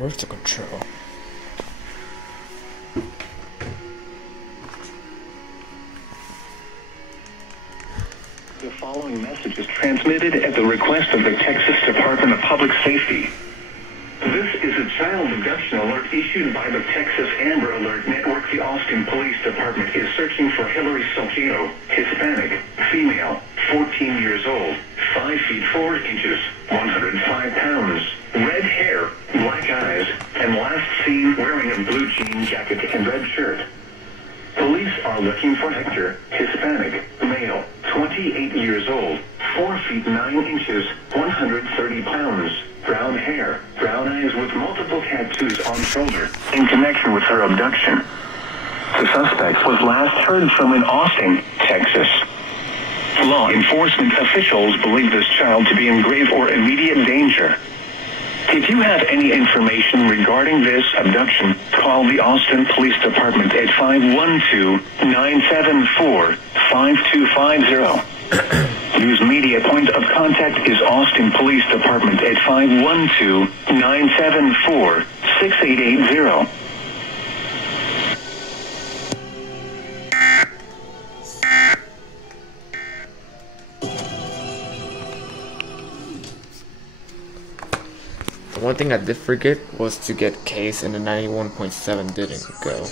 Where's the control? The following message is transmitted at the request of the Texas Department of Public Safety. This is a child abduction alert issued by the Texas Amber Alert Network. The Austin Police Department is searching for Hillary SALCEDO, Hispanic, female, 14 years old, 5 feet 4 inches, 105 pounds, red hair, black eyes, and last seen wearing a blue jean jacket and red shirt. Police are looking for Hector, Hispanic, male, 28 years old, 4 feet 9 inches, 130 pounds, brown hair, brown eyes with multiple tattoos on shoulder, in connection with her abduction. The suspect was last heard from in Austin, Texas. Law enforcement officials believe this child to be in grave or immediate danger. If you have any information regarding this abduction, call the Austin Police Department at 512-974-5250. News media point of contact is Austin Police Department at 512-974-6880. The one thing I did forget was to get case, and the 91.7 didn't go.